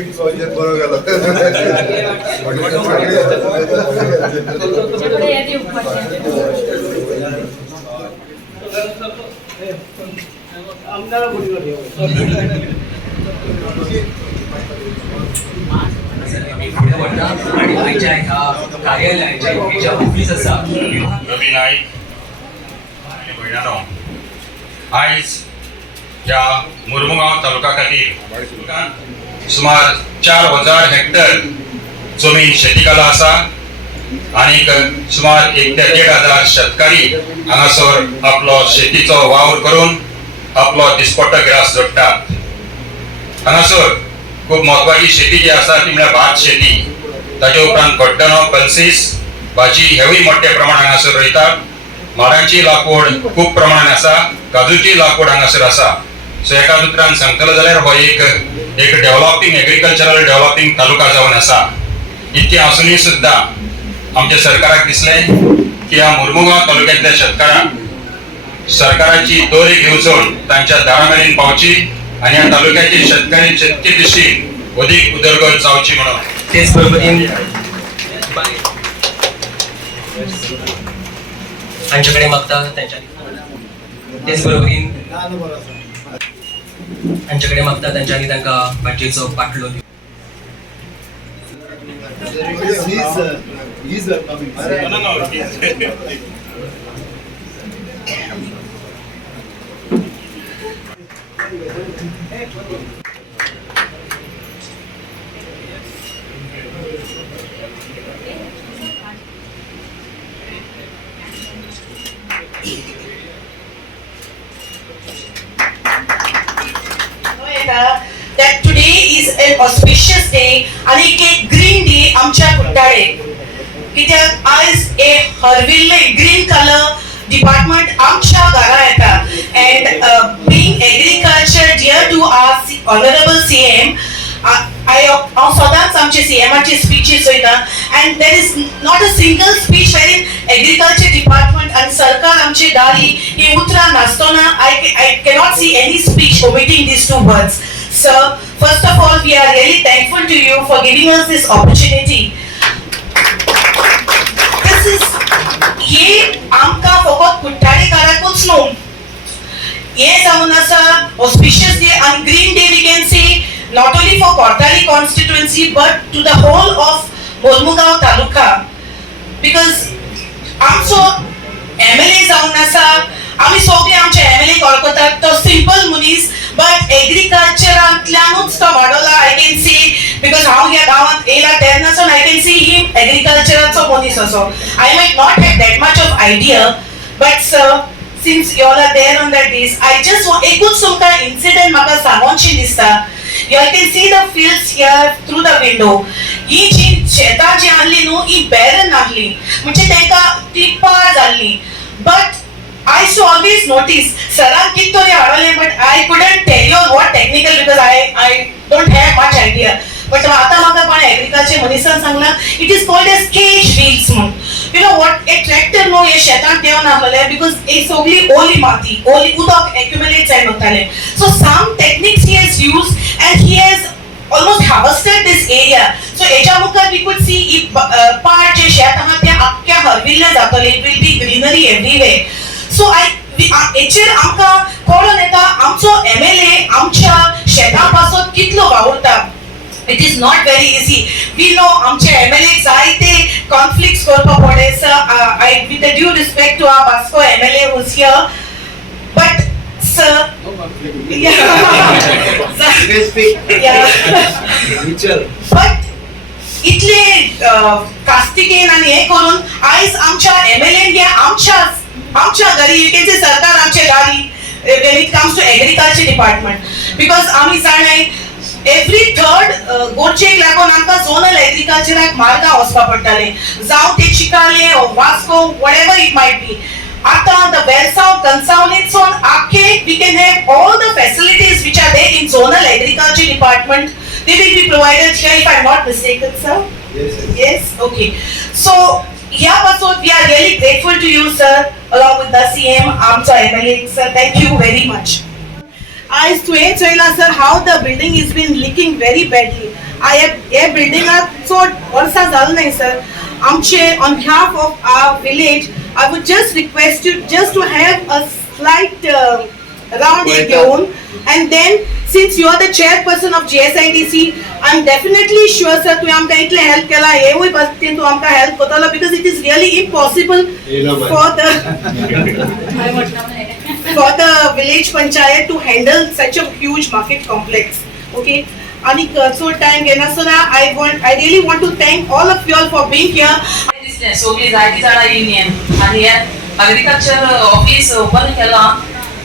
बरो गेलो कार्यालयाच्या ऑफिस आसा रवी नाईक आणि भयणानो, आयज ह्या मुर्मुगांव तालुका खातीर सुमार 4,000 हेक्टर जमीन शेतीकाला आसा आणि सुमार 1 ते 1,500 शेतकरी हांगासर आपलो शेतीचो वावर करून आपलो दिसपट्टो गिरास जोडटात. हांगासर खूब महत्वाची शेती जी आसा ती म्हळ्यार भात शेती, ताचे उपरांत गड्डनो, पल्सीस, भाजी हेवूय मोठ्या प्रमाणात हांगासर रोयतात. माडांची लागवड खूब प्रमाणात आसा, काजूची लागवड हांगासर आसा. सो एका उतरान सांगतलो जाल्यार हो एक डेव्हलपिंग एग्रीकल्चरल डेव्हलपिंग तालुका जावन आसा. इतकें आसुनूय सुद्दां आमच्या सरकाराक दिसलें की ह्या मुर्मुगांव तालुक्यांतल्या शेतकारांक सरकाराची दोरी घेवचून तांच्या दारामेरेन पावची आणि ह्या तालुक्याचे शेतकरी शेतकी दिश्टीन अदीक उदरगत जावची म्हणून. तेच बरोबरीन तांच्याकडे मागता तांच्याकडे मागता तांच्यांनी तांकां भाजयेचो पाटलो दिवं. That today is an auspicious day आणि एक ग्रीन डे आमच्या कुट्टाळे कित्याक आयज एक हरविल्ले ग्रीन कलर डिपार्टमेंट आमच्या घरा येता. and being agriculture dear to our honorable CM, हांव सदांच आमचे CMाचे स्पीचीस वयता and there is not a single speech wherein agriculture department and सरकार आमचे दारी ही उतरां नासतना I cannot see any speech omitting these two words. Sir, first of all, we are really thankful to you for giving us this opportunity. This is ये आमकां फकत कुट्टाळेकाराकूच न्हू, ये जावन आसा auspicious day and green day we can say not only for Kortali constituency but to the whole of Mormugaon taluka, because आमचो MLA जावन आसा, आमी सगळे आमचे MLA वळखतात तो सिंपल मनीस but एग्रीकल्चरांतल्यानूच तो वाडला. I can say because हांव ह्या गांवांत येयला तेन्नासून I can see him एग्रीकल्चराचो मनीस असो. I might not have that much of idea, but sir, since you all are there on that days, I just want एकूच तुमकां incident म्हाका सांगोनशी दिसता. You can see the fields here through the window. ही जी शेतां जी आहली न्हू ही barren आहली, म्हणजे तांकां ती पाड जाल्ली. But I used to always notice, Saran kittori adale, but I couldn't tell you what technical because I don't have much idea. But आता म्हाका पण agriculture मनीसान सांगला, it is called as cage wheels म्हणून. You know what? A tractor नो हे शेतांत देवन आहले because हे सगळी ओली माती, ओली उदक accumulate जायन वताले. So some techniques he has used and he has almost harvested this area. So हेच्या मुखार we could see part जे शेत आहा ते आख्या हरविल्ले जातले. It will be greenery everywhere. So हेचेर आमकां कळून येता आमचो MLA आमच्या शेतांपासून कितलो वावुरता. It is not very easy. We know आमचे MLA जायते conflicts करपा पडे. Sir, I with the due respect to our Basco MLA who's here, but sir, but इतले कास्तिकेन आणि हे करून आयज आमच्या MLA घ्या आमच्या घरी येते सरकार आमचे दारी when it comes to agriculture department, because आम्ही जाणाय every third गोरचेक लागून आमकां zonal agriculture मार्गा वचपा पडटाले, जावं ते Chicalim or Vasco whatever it might be. After the Belsav, Kansaulit, so we can have all the facilities which are there in zonal agriculture department. They will be provided here if I am not mistaken, sir. Yes. Yes. Okay. So यापासून we are really grateful to you, sir, along with the CM, आमचा MLA, sir. Thank you very much. As to sir, how the building has been leaking very badly. हे बिल्डिंगाक चड वर्सां जालें न्हय sir. आमचे on behalf of our village I would just request you just to have a slight round it घेऊन, and then since you are the chairperson of JSIDC, I'm definitely sure sir तुम्ही आमकां इतले help केला हेवूय बाबतीन तूं आमकां help करतलो, because it is really impossible for the village panchayat to handle such a huge market complex. Okay, आणि so time घेना, so now I really want to thank all of you all for being here. दिसले सगळी जायती झाडां union आनी हे agriculture office open केलां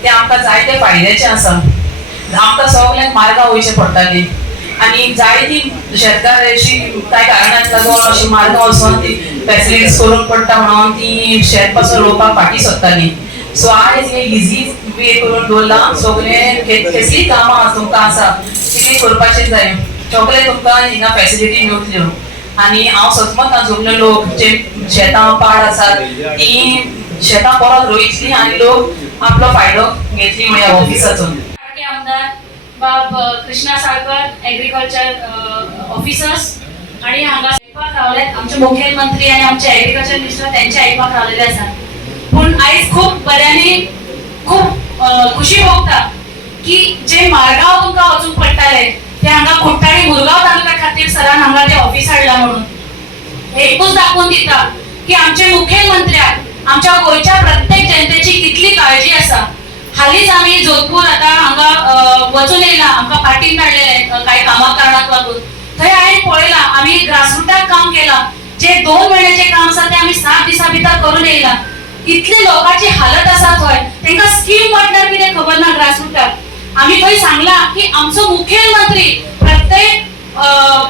ते आमकां जायते फायद्याचे आसा. आमकां सगळ्यांक मार्गां वयचे पडटाली आनी जायती शेतकार अशी कांय कारणाक लागून अशी मार्गां वचून ती फॅसिलिटीज करूंक पडटा म्हणून ती शेत पासून रोवपाक फाटीं सरताली. सो आयज हे इजी वे करून दवरलां. सगळे कसलीं कामां तुमकां आसा ती करपाची जाय, सगळे तुमकां हिंगा फॅसिलिटी मेळटल्यो. आनी हांव सचमत सगळे लोक जे शेतां पाड आसात ती शेतां परत रोयतली आनी लोक आपलो फायदो घेतली ह्या ऑफिसाचो. आमदार बाब कृष्णा साळकर एग्रीकल्चर ऑफिसर्स आणि हांगा आयकपाक रावल्यात आमचे मुखेलमंत्री आणि आमचे एग्रीकल्चर मिनिस्टर त्यांचे आयकपाक रावलेले आसात. पूण आयज खूप बऱ्यांनी खूप खुशी भोगता की जे मार्गांव तुमकां वचूंक पडटाले ते हांगा कुट्टाळी मुरगांव तालुक्या खातीर सरान हांगा ते ऑफिस हाडला म्हणून हे एकूच दाखोवन दिता की आमचे मुखेलमंत्र्याक आमच्या गोयच्या प्रत्येक जनतेची कितली काळजी आसा. हालींच आमी जोधपूर आतां हांगा वचून येयला, आमकां पाटीन धाडलेले कांय कामा कारणाक लागून. थंय हांवें पळयलां आमी ग्रासरूटाक काम केलां, जे 2 म्हयन्याचें काम आसा तें आमी 7 दिसां भितर करून येयलां. इतली लोकांची हालत आसा थंय, तांकां स्कीम म्हटल्यार कितें खबर ना ग्रासरूटाक. आमी थंय सांगलां की आमचो मुखेलमंत्री प्रत्येक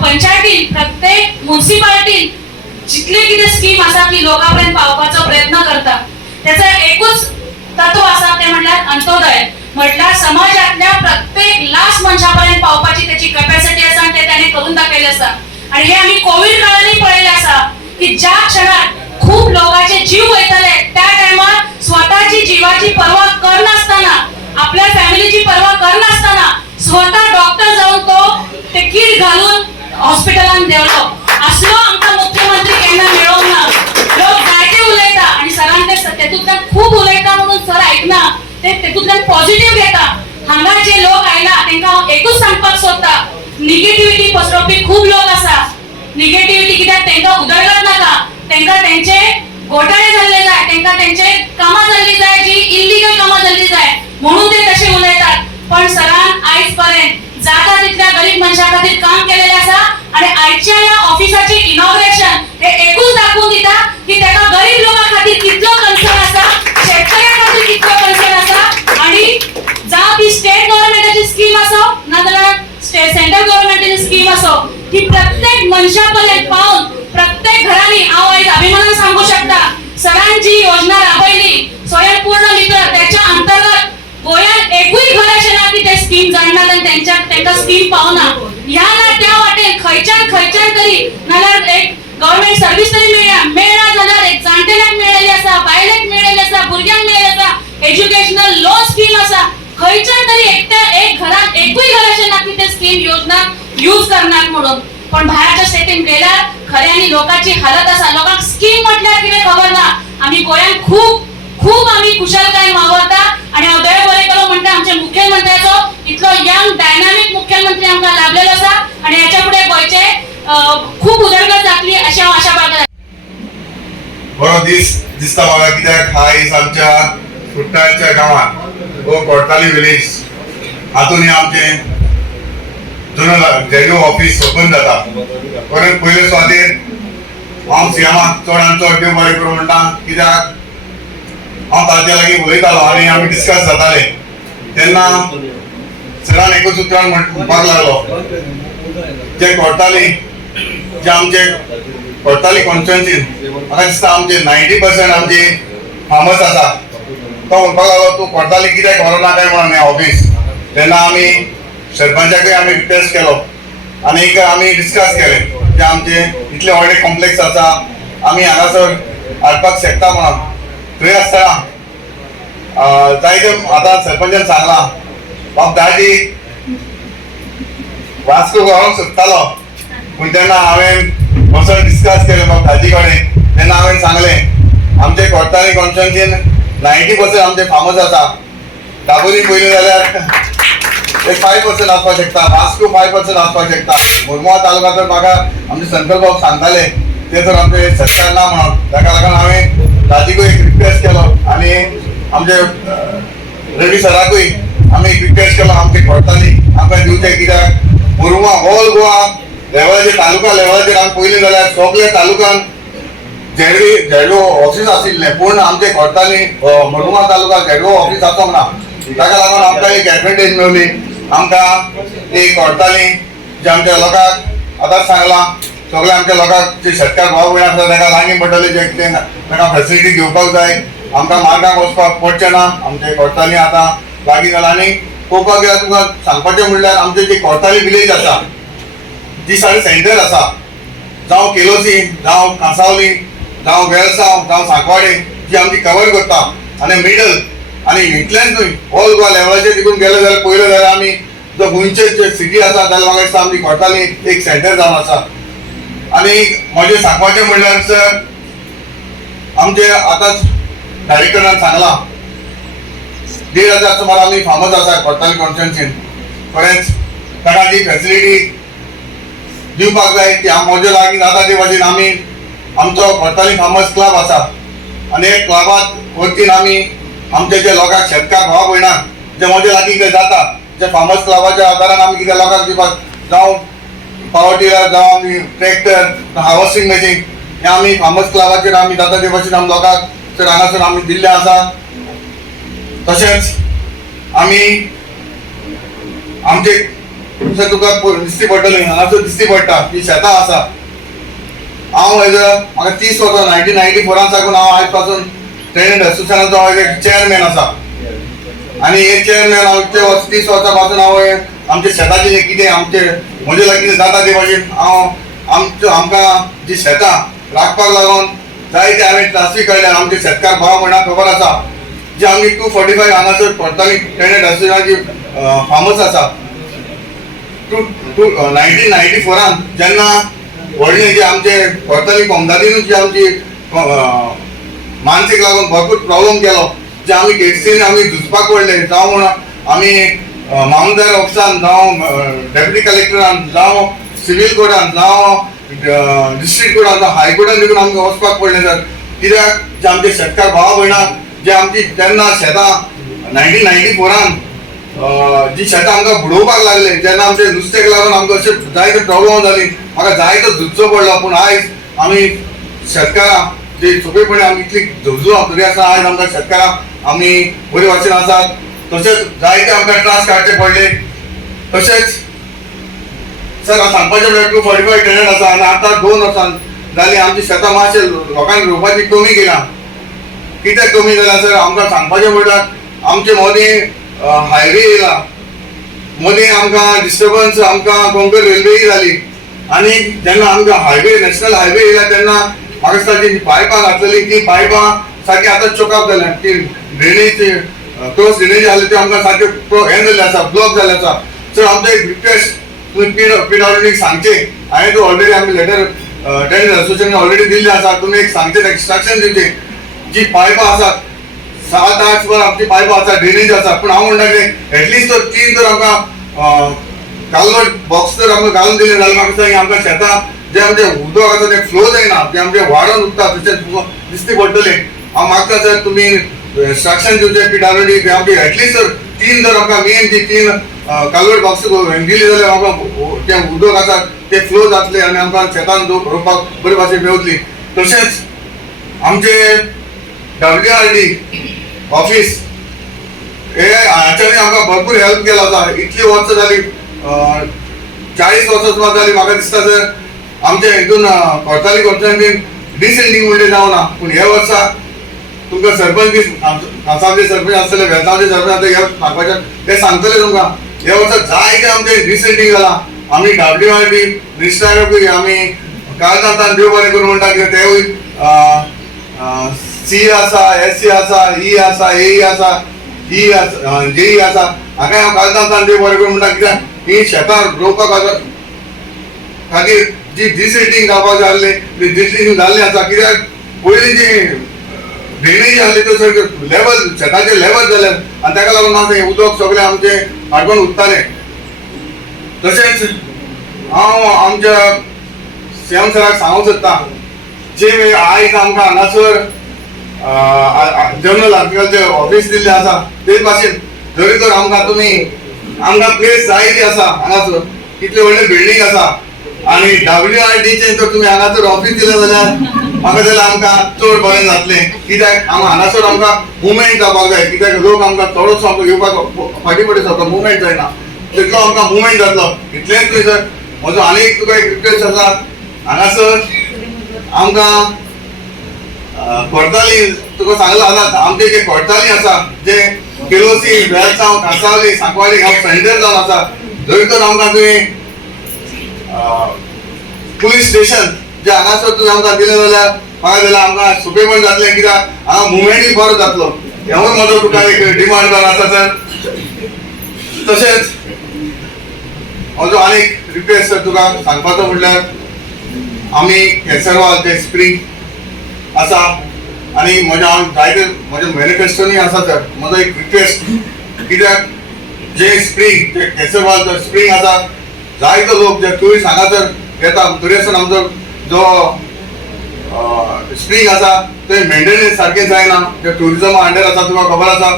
पंचायतीन प्रत्येक म्युनिसिपालिटीन जितले कितें स्कीम आसा ती लोकांपर्यंत पावपाचो प्रयत्न करता. त्याचं एकूच तत्व आसा ते म्हटल्यार अंत्योदय, म्हटल्यार समाजातल्या प्रत्येक लास्ट मनशापर्यंत पावपाची त्याची कॅपॅसिटी आसा आणि ते त्याने करून दाखयले आसा. आणि हे आम्ही कोविड काळांनी पळयले आसा की ज्या क्षणात खूप लोकांचे जीव वयतले त्या टायमार स्वतःची जीवाची पर्वा करनासतना, आपल्या फॅमिलीची पर्वा करनासतना स्वतः डॉक्टर जाऊन तो ते किट घालून हॉस्पिटलांत देवलो. असलो आमचा मुख्यमंत्री केन्ना मेळोंक ना. लोक जायते उलयता आणि सरान तेतूंतल्यान खूप उलयता म्हणून सर आयकना, ते तेतूंतल्यान पॉझिटिव्ह घेता. हांगा जे लोक आयला तांकां एकूच सांगपाक सोदता, निगेटिव्हिटी पसरवपी खूप लोक आसा. निगेटिव्हिटी कित्याक तांकां उदरगत नाका, तांकां तेंचे घोटाळे जाल्ले जाय, तांकां तेंचे कामां जाल्ली जाय जी इल्लिगल कामां जाल्ली जाय म्हणून ते तशे उलयतात. पण सरान आयज पर्यंत जाता तितल्या गरीब मनशा खातीर काम केलेले आसा आणि आयच्या या ऑफिसाचे इनॉग्रेशन हे एकूच दाखवून दिता की तेका गरीब लोकां खातीर कितलो कन्सर्न आसा, शेतकऱ्यां खातीर कितलो कन्सर्न आसा. आणि जावं ती स्टेट गव्हर्नमेंटाची स्कीम आसो नाजाल्यार सेंट्रल गव्हर्नमेंटाची स्कीम आसो, ती प्रत्येक मनशा पर्यंत पावून प्रत्येक घरांनी हांव आयज अभिमानान सांगू शकता सरान जी योजना राबयली स्वयंपूर्ण मित्र त्याच्या अंतर्गत गोंयांत एकूय घर अशें ना की ते स्कीम जाणनात आनी तांकां स्कीम पावना. ह्या ना त्या वाटेन खंयच्यान तरी नाल्यार एक गव्हर्नमेंट सर्व्हिस तरी मेळना जाल्यार एक जाणटेल्यांक मेळिल्ली आसा, बायलेक मेळिल्ली आसा, भुरग्यांक मेळिल्ली आसा, एज्युकेशनल लोन स्कीम आसा. खंयच्यान तरी एक घरात एकूय घर अशें ना की ते स्कीम योजना यूज करनात म्हणून. पण भायरच्या स्टेटीन गेल्यार खऱ्यांनी लोकांची हालत आसा. लोकांक स्कीम म्हटल्यार कितें खबर ना. आमी गोंयांत खूप आम्ही कुशलतायेन वावरता आणि हांव देव बरें करूं म्हणटा आमच्या मुख्यमंत्र्याचो इतलो यंग डायनामिक मुख्यमंत्री आमकां लाभलेलो आसा आणि ह्याच्या फुडें गोंयचे खूप उदरगत जातली अशी हांव आशा बाळगतां. बरो दीस दिसता म्हाका कित्याक आयज आमच्या कुट्टाळच्या गांवांत वो कोर्ताली विलेज हातून आमचे जनरल रेव्हेन्यू ऑफिस ओपन जाता. परत पयले सुवातेर हांव सीएमाक चड आनी चड देव बरें करूं म्हणटा कित्याक हांव ताचे लागीं उलयतालो आनी आमी डिस्कस जाताले तेन्ना सरान एकूच उतरान म्हणपाक लागलो जे कोर्ताली जे आमचे कोर्ताली कॉन्स्टिट्युएन्सीन म्हाका दिसता आमचे 90% आमचे फार्मर्स आसा. तो म्हणपाक लागलो तूं कोर्ताली कित्याक व्हरना काय म्हणून हें ऑफिस. तेन्ना आमी सरपंचाकूय आमी रिक्वेस्ट केलो आनीक आमी डिस्कस केलें जे आमचे इतले व्हडले कॉम्प्लेक्स आसा आमी हांगासर हाडपाक शकता म्हणून. थंय आसतना जायते आतां सरपंचान सांगलां बाब दाजी वास्को व्हरोंक सोदतालो पूण तेन्ना हांवें वचून डिस्कस केलें म्हाका ताजे कडेन. तेन्ना हांवें सांगलें आमचे कोर्टानी कॉन्स्टिट्युएन्सीन 90% आमचे फार्मर्स आसा. दाबोली पयलीं जाल्यार एक 5% आसपाक शकता, वास्को 5% आसपाक शकता. मुरमुगांव तालुका तर म्हाका आमचे संकल्प बाब सांगताले ते तर आमचे सरकार ना म्हणून. ताका लागून हांवें ताजीकूय एक रिक्वेस्ट केलो आनी आमचे रवी सराकूय आमी एक रिक्वेस्ट केलो आमचे कोर्टानी आमकां दिवचें. कित्याक मुरमुगांव ऑल गोवा लेवलाचेर तालुका लेवलाचेर आमी पयलीं जाल्यार सगळ्या तालुक्यान झेडओ ऑफिस आशिल्लें, पूण आमचे कोर्टानी मुरमुगांव तालुका झेडओ ऑफिस आसोंक ना. ताका लागून आमकां एक एडवांटेज मेवली. आमकां एक कोर्टानी जे आमच्या लोकांक आतांच सांगलां सगळ्या आमच्या लोकांक जे शेतकार भाव भयण आसा ताका लागीं पडटले जे कितें ताका फेसिलिटी दिवपाक जाय. आमकां मार्गाक वचपाक पडचें ना. आमचे कोर्टानी आतां लागीं जाला आनी पळोवपाक गेल्यार तुमकां सांगपाचें म्हणल्यार आमचे जी कोर्टाली विलेज आसा जी साडे सेंटर आसा, जावं केलोसी, जावं कांसावली, जावं वेलसांव, जावं सांकवाडे जी आमची कवर करता आनी मिडल आनी इतल्यानूय ऑल गोवा लेवलाचेर तितून गेले जाल्यार पयले जाल्यार आमी जो गोंयचे जे सिटी आसा जाल्यार म्हाका दिसता आमची कोर्टाली एक सेंटर जावन आसा. आनी म्हजें सांगपाचें म्हणल्यार सर आमचे आतांच डायरेक्टरान सांगलां 1,500 सुमार आमी फार्मर्स आसा कोर्टाली कॉन्स्टिट्युएन्सीन. खरेंच ताका जी फेसिलिटी दिवपाक जाय ती म्हज्या लागीं जाता ते भाशेन आमी आमचो कोर्टाली फार्मर्स क्लब आसा आनी हे क्लबात वतीन आमी आमचे जे लोकांक शेतकार भाव भयणांक जे म्हज्या लागीं कितें जाता जे फार्मर्स क्लबाच्या आदारान आमी कितें लोकांक दिवपाक जावं पावर टिलर, जावं आमी ट्रॅक्टर, हार्वेस्टिंग मशीन हे आमी फार्मर्स क्लबाचेर आमी जाता ते भाशेन आमी लोकांक सर हांगासर आमी दिल्ले आसा. तशेंच आमी आमचे सर तुका दिसती पडटलें हांगासर दिसती पडटा की शेतां आसा. हांव म्हाका 30 वर्सां 1994 साकून हांव आयज पासून ट्रेड एसोसिएशनाचो हांव एक चेअरमॅन आसा आनी हे चेअरमॅन हांव 30 वर्सां पासून हांव आमच्या शेताचें जें कितें आमचे म्हजे लागीं कितें जाता ते भाशेन हांव आमकां जी शेतां राखपाक लागून जायते हांवें ट्रास्टी काडल्या. आमचे शेतकार भाव भयणांक खबर आसा जे आमी 245 हांगासर कोर्टाली ट्रेड एसोसिएशनाची फार्मर्स आसा. 1994 जेन्ना व्हडले जे आमचे कोर्टाली कोमदादीनूच जी आमची मानसीक लागून भरपूर प्रॉब्लेम केलो जे आमी केसीन आमी झुजपाक पडले. जावं म्हण आमी मामलेदार ऑफिसान, जावं डेप्युटी कलेक्टरान, जावं सिव्हील कोर्टान, जावं डिस्ट्रिक्ट कोर्टान, जावं हायकोर्टान देखून आमकां वचपाक पडलें सर. कित्याक जे आमचे शेतकार भाव भयणांक जे आमची तेन्ना शेतां 1994 जी शेतां आमकां बुडोवपाक लागले जेन्ना आमचे नुस्त्याक लागून आमकां अशें जायते प्रॉब्लेम जाली, म्हाका जायतो झुजचो पडलो. पूण आयज आमी शेतकारां जे सोंपेपणी आमी इतली झुजलो तरी आसा आयज आमकां शेतकारां आमी बरे भाशेन आसात. तशेंच जायते आमकां त्रास काडचे पडले. तशेंच सर हांव सांगपाचें म्हळ्यार 245 ट्रेड आसा आनी आतां 2 वर्सां जालीं आमची शेतां मातशें लोकांक रोवपाची कमी केल्या. कित्याक कमी जाल्या सर आमकां सांगपाचें म्हळ्यार आमचे मदीं हायवे येयला, मदीं आमकां डिस्टर्बन्स आमकां कोंकण रेल्वेय जाली आनी जेन्ना आमकां हायवे नॅशनल हायवे येयला तेन्ना म्हाका दिसता जी पायपां घातलेली ती पायपां सारकी आतां चोकअप जाल्या. ती ड्रेनेज क्रॉस ड्रेनेज आसली ती आमकां सारके हें जाल्लें आसा, ब्लॉक जाल्लें आसा. सर आमचो एक रिक्वेस्ट तुमी पीडब्ल्यूडीक सांगचें. हांवें तूं ऑलरेडी आमी लेटर ट्रेड एसोसिएशनान ऑलरेडी दिल्लें आसा. तुमी एक सांगचें इंस्ट्रक्शन दिवचें जी पायपां आसात 7-8 वर आमची पायपां आसा, ड्रेनेज आसा. पूण हांव म्हणटा की एटलिस्ट तो 3 तर आमकां कालवट बॉक्स तर आमकां घालून दिले जाल्यार म्हाका दिसता आमकां शेतां जे आमचें उदक आसा तें फ्लो जायना, तें आमचें वाडोन उरता तशें तुमकां दिसती पडटलें. हांव मागता सर तुमी इंस्ट्रक्शन दिवचें पीडब्ल्यूडीक आमचे एटलिस्ट तर 3 जर आमकां मेन ती 3 कालवट बॉक्स दिली जाल्यार आमकां तें उदक आसा तें फ्लो जातलें आनी आमकां शेतान रोवपाक बरे भाशेन मेवतली. तशेंच आमचे WRD ऑफिस हे हाच्यानी आमकां भरपूर हेल्प केलो आसा. इतली वर्सां जाली 40 वर्सां सुमार जाली. म्हाका दिसता सर आमच्या हितून कोर्टाली कॉन्स्टिट्युएन्सीन डिसेंडिंग म्हणलें जावना. पूण हे वर्सा तुमकां सरपंच बी कांसावले सरपंच आसतले, वेलसांवचे सरपंच आसतले, हे सांगपाचें ते सांगतले तुमकां. हे वर्सा जायते आमचे डिसेंडिंग जाला. आमी WRD मिनिस्टराकूय आमी कागदांतान देव बरें करूं म्हणटा कित्याक तेवूय सी आसा, SC आसा, E आसा, AE आसा, E आसा, JE आसा. हांकां हांव कागदांतान देव बरें करूं म्हणटा कित्याक ही शेतां रोवपाक खातीर जी डिसेटिंग जावपाक जाय आसलें ती डिसेटिंग जाल्ली आसा कित्याक पयलीं जी ड्रेनेज आसली तो सगळें लेवल शेताचे लेवल जाले आनी ताका लागून म्हाका हें उदक सगळें आमचें फाटून उरतालें. तशेंच हांव आमच्या सीएम सराक सांगूंक सोदतां जे आयज आमकां हांगासर जनरल एग्रीकल्चर ऑफिस दिल्लें आसा तेच भाशेन जरी तर आमकां प्लेस जाय ती आसा हांगासर कितले व्हडले बिल्डींग आसा आनी WRDचें जर तुमी हांगासर ऑफिस दिलें जाल्यार म्हाका जाल्यार आमकां चड बरें जातलें कित्याक हांगासर आमकां मुवमेंट जावपाक जाय कित्याक लोक आमकां चडूच आमकां येवपाक फाटीं फुडें सरता मुवमेंट जायना तितलो आमकां मुवमेंट जातलो इतलेंच न्हय सर. म्हजो आनी एक तुका एक रिक्वेस्ट आसा हांगासर आमकां कोर्ताली तुका सांगला आसा आमचे जे कोर्ताली आसा जे केलोसी वेलसांव कांसावली सांकवाडी ह्या सेंटर जावन आसा जरी तर आमकां तुवें पुलीस स्टेशन जे हांगासर तुवें आमकां दिलें जाल्यार म्हाका जाल्यार आमकां सोंपेपण जातलें कित्याक हांगा मुवमेंटूय बरो जातलो हेवूय म्हजो तुका एक डिमांड जावन आसा सर. तशेंच म्हजो आनी एक रिक्वेस्ट सर तुका सांगपाचो म्हणल्यार आमी केसरवाल ते स्प्रिंग आसा आनी म्हज्या हांव जायते म्हज्या मॅनिफेस्टोनी आसा सर म्हजो एक रिक्वेस्ट कित्याक जे स्प्रिंग ते केसरवाल जो स्प्रिंग आसा जायतो लोक जे ट्युरिस्ट हांगासर येता दुरेसन आमचो जो स्प्रिंग आसा ते मेंटेनन्स सारकें जायना जे ट्युरिजमा अंडर आसा तुका खबर आसा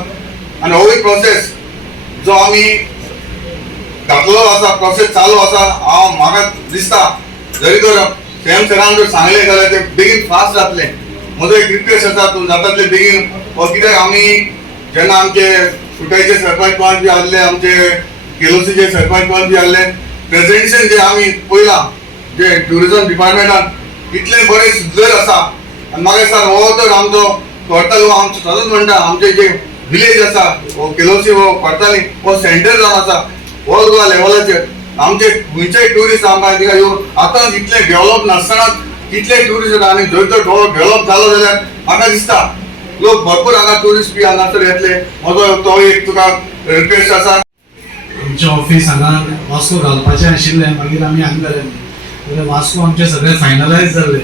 आनी होय प्रोसेस जो आमी घातलो आसा प्रोसेस चालू आसा हांव म्हाका दिसता जरी तर सीएम सरान जर सांगलें जाल्यार ते बेगीन फास्ट जातलें. म्हजो एक रिक्वेस्ट आसा तूं जाता तितलें बेगीन कित्याक आमी जेन्ना आमचे सुटायचे सरपंच पंच बी आसले आमचे केलोसीचे सरपंच पंच बी आसले प्रेझेंटेशन जे आमी पळयलां जे ट्युरिजम डिपार्टमेंटान इतलें बरें सुद्दार आसा आनी म्हाका दिसता हो तर आमचो कोर्ताली हो आमचो सदांच म्हणटा आमचे जे विलेज आसा हो केलोसी हो कोर्ताली हो सेंटर जावन आसा ऑल गोवा लेवलाचेर आमचे खंयचेय ट्युरिस्ट आमकां तिका येवन आतां इतले डेव्हलप नासतना कितले ट्युरिस्ट येता आनी जर तर डेव्हलप जालो जाल्यार म्हाका दिसता लोक भरपूर हांगा ट्युरिस्ट बी हांगासर येतले. म्हजो तो एक तुका रिक्वेस्ट आसा. आमचें ऑफिस हांगा वास्को घालपाचें आशिल्लें मागीर आमी हांगा घालें वास्को आमचें सगळें फायनलायज जाल्लें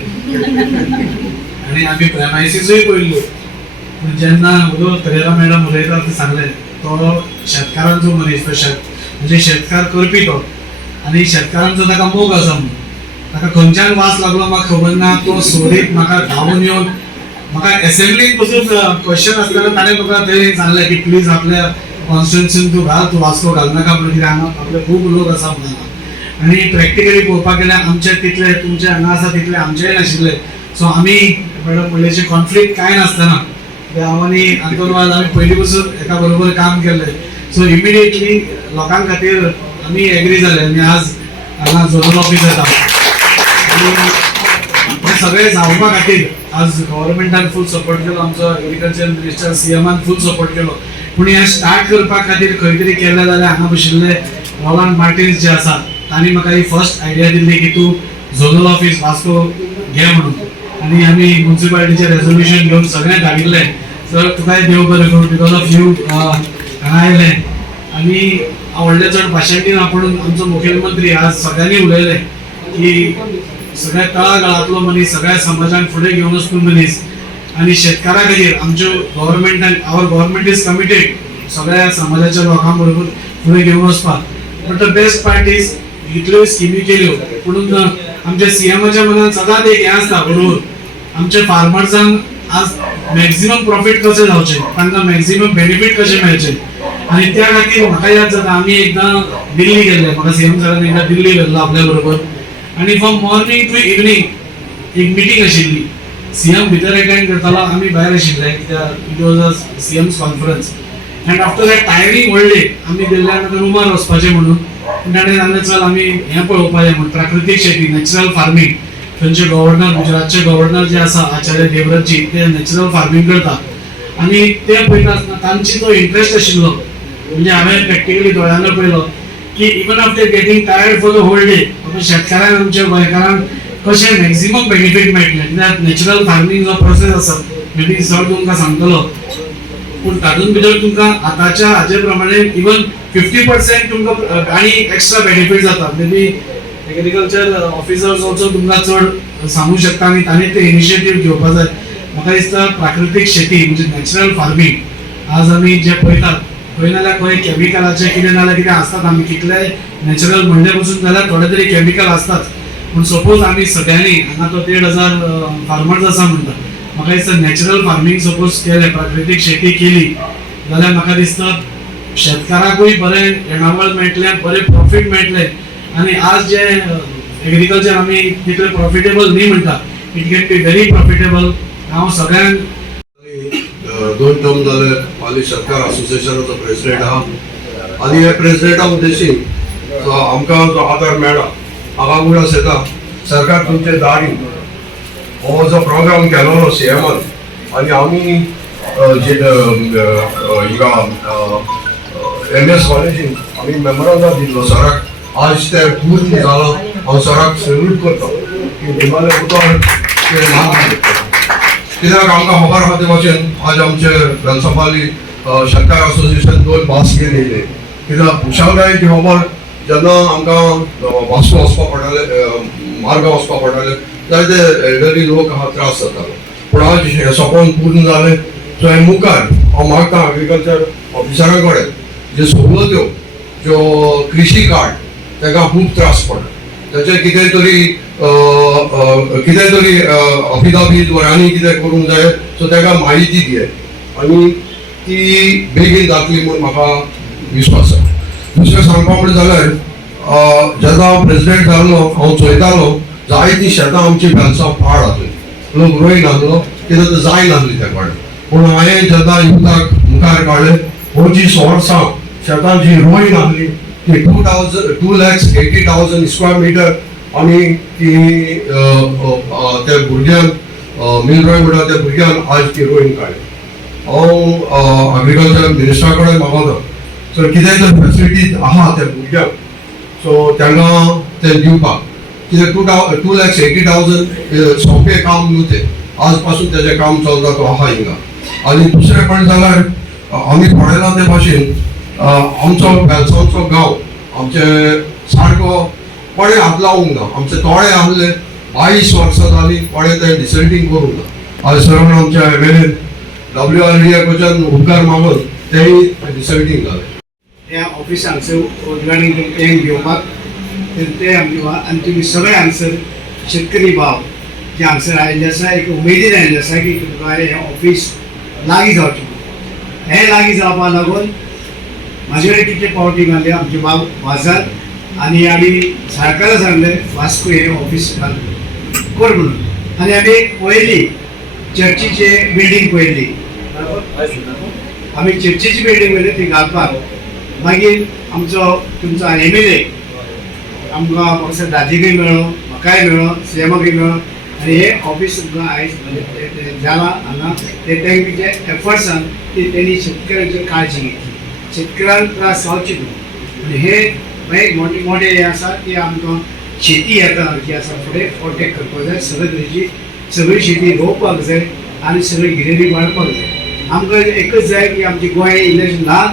आनी आमी प्रेमायसीसूय पळयल्यो पूण जेन्ना उदो तरेरा मॅडम उलयता ते सांगलें तो शेतकारांचो मनीस तो म्हणजे शेतकार करपी तो आनी शेतकारांचो ताका मोग आसा म्हणून ताका खंयच्यान वास लागलो म्हाका खबर ना तो सोडीत म्हाका धांवून येवन म्हाका एसेंब्लीक पसून क्वेश्चन आसतना ताणें तुका थंय सांगलें की प्लीज आपल्या कॉन्स्टिट्युन्सीन तूं घाल तूं वास्को घाल नाका म्हणून कित्याक हांगा आपले खूब लोक आसा म्हणून आनी प्रॅक्टिकली पळोवपाक गेल्यार आमचे तितले तुमचे हांगा आसा तितले आमचेय नाशिल्ले सो आमी मॅडम म्हणलेचे कॉन्फ्लिक्ट कांय नासतना हांव आनी आंतरवाद आमी पयलीं पसून एका बरोबर काम केल्लें सो इमिडिएटली लोकां खातीर आमी एग्री जाले आनी आज हांगा झोनल ऑफिस येता आनी हे सगळें जावपा खातीर आज गव्हर्मेंटान फूल सपोर्ट केलो आमचो एग्रीकल्चर मिनिस्टर सीएमान फूल सपोर्ट केलो पूण हे स्टार्ट करपा खातीर खंय तरी केलें जाल्यार हांगा बशिल्ले रॉलंड मार्टिन्स जे आसा तांणी म्हाका ही फर्स्ट आयडिया दिल्ली की तूं झोनल ऑफिस वास्को घे म्हणून आनी आमी म्युन्सिपालिटीचें रेजोल्युशन घेवन सगळें धाडिल्लें सर तुकाय देव बरें करूं बिकॉज ऑफ यू हांगा आयलें आनी व्हडलें चड भाशण आपण आमचो मुखेलमंत्री आज सगळ्यांनी उलयलें की सगळ्या तळागाळांतलो मनीस सगळ्या समाजान फुडें घेवन वचपी मनीस आनी शेतकारा खातीर आमच्यो गव्हर्मेंटान आवर गव्हर्मेंट इज कमिटेड सगळ्या समाजाच्या लोकां बरोबर फुडें घेवन वचपाक but the best part is इतल्यो स्किमी केल्यो पूण आमच्या सीएमाच्या मनान सदांच एक हें आसता बरोबर आमच्या फार्मर्सांक आज मॅक्झिमम प्रॉफीट कशें जावचें तांकां मॅक्झिमम बेनिफीट कशें मेळचें आनी त्या खातीर म्हाका याद जाता आमी एकदां दिल्ली गेल्ले म्हाका सीएम सरान एकदां दिल्ली व्हेल्लो आपल्या बरोबर आनी फ्रॉम मॉर्निंग टू इवनिंग एक मिटींग आशिल्ली सीएम भितर अटेंड करतालो आमी भायर आशिल्ले कित्याक it was a CM's conference and after that tiring व्हडली आमी गेल्ले आतां रुमार वचपाचें म्हणून ताणें सांगलें चल आमी हें पळोवपाचें म्हणून प्राकृतीक शेती नॅचरल फार्मींग थंयचे गव्हर्नर गुजरातचे गव्हर्नर जे आसा आचार्य देवव्रतजी ते नॅचरल फार्मींग करता आनी ते पळयता आसतना तांची तो इंट्रस्ट आशिल्लो म्हणजे हांवें प्रॅक्टिकली दोळ्यान पळयलो की even after getting tired for the whole day शेतकारांक आमच्या गोंयकारांक कशें मॅक्झिमम बेनिफीट मेळटलें कित्याक नॅचरल फार्मींग जो प्रोसेस आसा मे बी सर तुमकां सांगतलो पूण तातूंत भितर तुमकां आतांच्या हाजे प्रमाणे इवन 50% तुमकां आनी एक्स्ट्रा बेनिफीट जाता may be agriculture officers also तुमकां चड सांगू शकता आनी तांणी ते इनिशिएटीव घेवपाक जाय. म्हाका दिसता प्राकृतीक शेती म्हणजे नॅचरल फार्मिंग आज आमी जे पळयतात खंय नाल्यार खंय कॅमिकलाचे कितें नाल्यार कितें आसतात. आमी कितलेय नॅचरल म्हणले पसून जाल्यार थोडे तरी कॅमिकल आसतात. पूण सपोज आमी सगळ्यांनी हांगा तो 1,500 फार्मर्स आसा म्हणटा, म्हाका दिसता नॅचरल फार्मिंग सपोज केलें, प्राकृतीक शेती केली जाल्यार म्हाका दिसता शेतकाराकूय बरें येणावळ मेळटलें, बरें प्रॉफीट मेळटलें. आनी आज जे एग्रीकल्चर आमी तितलें प्रॉफिटेबल न्ही म्हणटा, it can be very profitable. हांव सगळ्यांक 2 टर्म जाले हालीं शेतकार असोसिएशनाचो प्रेसिडेंट आहा आनी हे प्रेसिडेंटा उद्देशीन आमकां जो आदार मेळ्ळा हाका उगडास येता. सरकार तुमचे दारी हो जो प्रोग्राम केलोलो सीएमान आनी आमी हिंगा MS कॉलेजीन आमी मेमोरंडम दिल्लो सराक. आज ते पूर्ण जालो. हांव सराक सॅल्यूट करता की हिमालय उतर कित्याक आमकां खबर आहा ते भाशेन आज आमचे म्युनिसिपाली शेतकार असोसिएशन 2 बास्केट येयले. कित्याक खुशालकाय ती खबर जेन्ना आमकां वास्को वचपाक पडटालें, मार्गांव वचपाक पडटालें जाल्यार ते एल्डरली लोक आहा त्रास जातालो. पूण आज हे सोंपोवन पूर्ण जालें. सो हे मुखार हांव मागता एग्रीकल्चर ऑफिसरां कडेन ज्यो सवलत्यो ज्यो कृशी कार्ड ताका खूब त्रास पडटा ताचे कितें तरी अफिदावीत वा आनी कितें करूंक जाय. सो ताका म्हायती दिये आनी ती बेगीन जातली म्हूण म्हाका विश्वास आसा. दुसरें सांगपा म्हणलें जाल्यार जेन्ना हांव प्रेसिडेंट जाल्लो हांव चोयतालो जायतीं शेतां आमची बेलसांव पाड आसली, लोक रोयनासलो कित्याक ते जायनासली त्या कडेन. पूण हांवें जेन्ना युथाक मुखार काडलें हो जी वर्सां शेतां जी रोयनासली ती 2,80,000 स्क्वेअर मिटर आमी ती त्या भुरग्यांक मिलरोय म्हणटा त्या भुरग्यांक आज ती रोयन काडली. हांव एग्रीकल्चर मिनिस्टरा कडेन मागता सो कितेंय तर फॅसिलिटीज आहा त्या भुरग्यांक सो तांकां ते दिवपाक. कित्याक 2,80,000 सोंपें काम न्हू ते, आज पासून तेजें काम चलता तो आहा हिंगा. आनी दुसरें पण जाल्यार आमी पळयलां ते भाशेन आमचो बेलसांवचो गांव आमचे सारको कोणें हात लावूंक ना. आमचे तोडे आहले 22 वर्सां जालीं कोणें तें डिसल्टींग करूंक ना. आज सगळें आमच्या MLA WRDA कडच्यान उपकार मागून तेंय डिसल्टींग जालें. ह्या ऑफिसांचं उद्घाटन घेवपाक ते आनी तुमी सगळे हांगसर शेतकरी भाव जे हांगसर आयिल्ले आसा एक उमेदीन आयिल्ले आसा की तुमकां हें ऑफिस लागीं जावचें. हें लागीं जावपाक लागून म्हाजे कडेन कितले पावटी घाल्ले आमचे भाव वाजार आनी आमी सरकारा सांगलें वास्को हें ऑफिस कर म्हणून. आनी आमी पयली चर्चीचे बिल्डींग पळयली, आमी चर्चीची बिल्डींग पळयली ती घालपाक. मागीर आमचो तुमचो MLA आमकां फक्त दादीकय मेळ्ळो, म्हाकाय मेळ्ळो, CMाकय मेळ्ळो आनी हे ऑफिस तुमकां आयज जालां हांगा. ते तेंचे एफर्ट्सान तेणी शेतकऱ्यांची काळजी घेतली, शेतकऱ्यांक त्रास जावचे न्हू. आनी हे एक मोठे हे आसा की आमकां शेती येता जी आसा फुडें प्रोटेक्ट करपाक जाय. सगळे तरेची सगळी शेती रोवपाक जाय आनी सगळी गिरेरी वाडपाक जाय. आमकां एकच जाय की आमची गोंय इल्लें ल्हान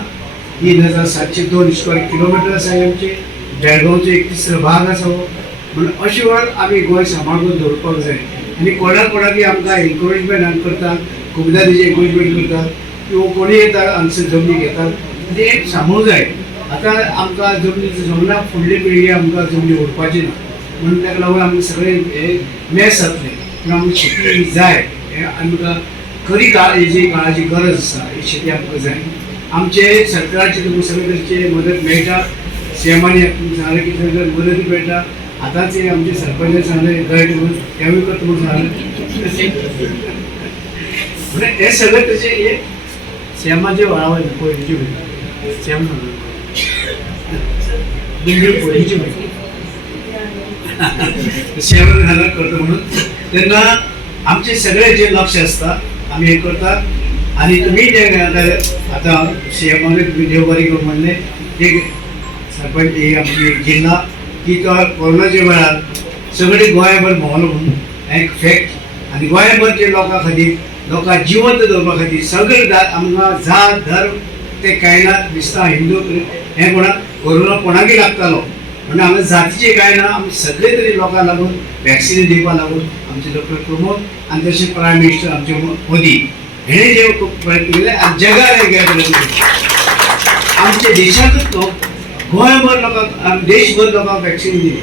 3,702 स्क्वेअर किलोमिटर आसा आमचे, बेळगांवचो 31 भाग आसा म्हणून अशे वेळार आमी गोंय सांबाळून दवरपाक जाय. आनी कोणाकूय आमकां एनकरेजमेंट करतात, कुबदादीचे एनकरेजमेंट करतात किंवा कोणी येतात हांगसर जमनी घेतात ते सांगूंक जाय. आतां आमकां जमना फुडली पिळगी आमकां जमनी उरपाची ना म्हणून ताका लागून आमकां सगळे हे मेस जातले. पूण आमकां शेती जाय, हे आमकां खरी हेजी काळाची गरज आसा, ही शेती आमकां जाय. आमचे सरकारचे तुमकां सगळे तरेचे मदत मेळटा. CMानी सांगलें की सगळे मदत मेळटा. आतांच आमचे सरपंच सांगलें गट म्हणून तेवूय करता म्हणून सांगलें. म्हणजे हे सगळे तशें हे CMाचे वळावळ पयलींची CM बिल्डींग पयलींची CM करता म्हणून तेन्ना आमचे सगळे जे लक्ष आसता आमी हे करतात. आनी तुमी जे आतां CMाक तुमी देव बरी करूं म्हणलें एक सरपंच ही आमची जिल्हा की तो कोरोनाच्या वेळार सगळे गोंयभर भोंवलो म्हणून एक फॅक्ट. आनी गोंयभरचे लोकां खातीर लोकांक जिवंत दवरपा खातीर सगळे आमकां जात धर्म ते कांय ना दिसता हिंदू हें कोणाक कोरोना कोणाकय लागतालो म्हणजे हांगा जातीचे कांय ना, आमी सगळे तरी लोकांक लागून वॅक्सिनी दिवपाक लागून आमचे डॉक्टर प्रमोद आनी तशें प्रायम मिनिस्टर आमचे मोदी हेणे जे प्रयत्न केले आनी जगार हे प्रयत्न केले. आमच्या देशांतूच न्हू गोंयभर लोकांक देशभर लोकांक वॅक्सिन दिली